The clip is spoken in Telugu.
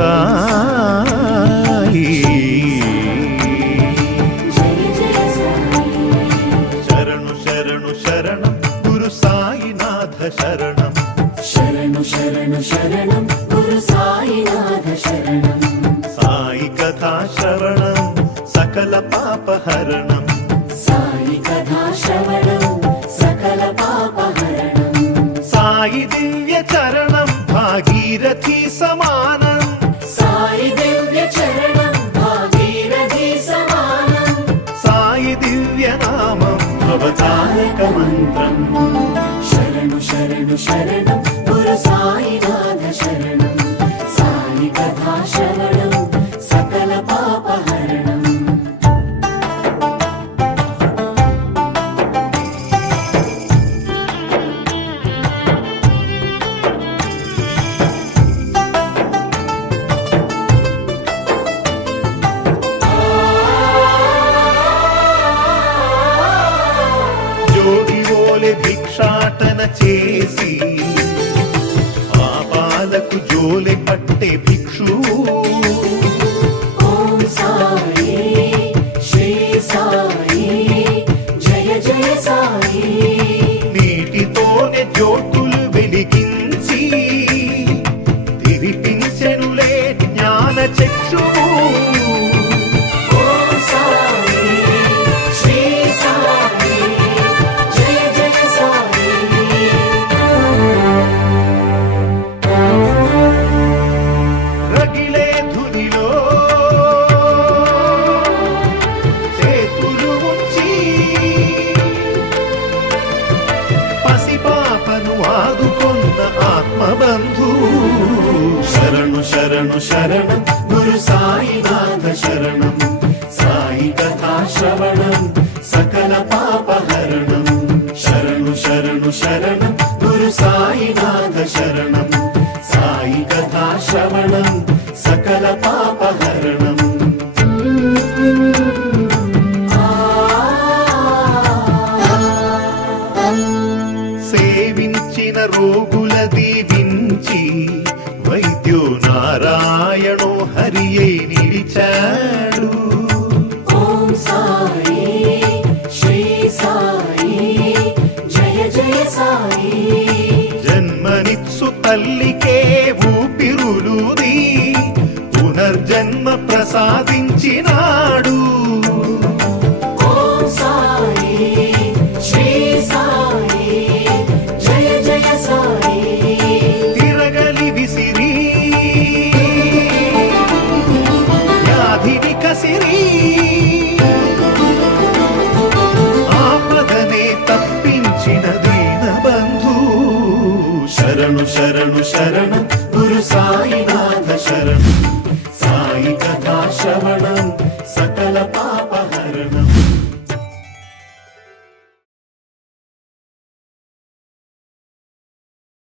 సాయి. శరణు శరణు శరణం గురు సాయినాథ శరణం. శరణు శరణు శరణం గురు సాయినాథ శరణం. సాయి కథా శ్రవణం సకల పాపహరణం. సాయి కథా శ్రవణం సకల పాపహరణం. సాయి దివ్య చరణం భాగీరథి సమానం. సాయి దివ్య చరణం భాగీరథి సమానం. సాయి దివ్య నామం భవతారక మంత్రం. శరణు శరణు శరణం గురు సాయినాథ శరణం. సాయి కథా శ్రవణం సకల పాపహరణం. జోగివోలె భిక్షాటన చేసి పాపాలకు జోలె పట్టే భిక్షు. ఓం సాయి శ్రీ సాయి జయ జయ సాయి. నీటితోనే జ్యోతులు వెలిగించి తిరిపించెనులే జ్ఞాన చక్షువు. ఓం సాయి శ్రీ సాయి జయ జయ సాయి. రగిలే ధునిలో చేతులు ఉంచి పసిపాపను ఆదుకొన్న ఆత్మబంధు. శరణు శరణు శరణం గురు సాయినాథ శరణం. సాయి కథా శ్రవణం సకల పాపహరణం. శరణు శరణు శరణం గురు సాయినాథ శరణం. సాయి కథా శ్రవణం సకల పాపహరణం. సేవించిన రోగుల దీవించి వైద్యో నారాయణో హరియే నిలిచాడు. ఓం సాయి శ్రీ సాయి జయ జయ సాయి. జన్మనిత్సు తల్లికే ఊపిరులుది పునర్జన్మ ప్రసాదించినాడు. ఓం సాయి శ్రీ సాయి జయ జయ సాయి. తిరగలి విసిరి వ్యాధిని కసిరి ఆపదనే తప్పించిన దీనబంధు. శరణు శరణు శరణం గురు సాయినాథ శరణం. సాయి కథా శ్రవణం సకల పాప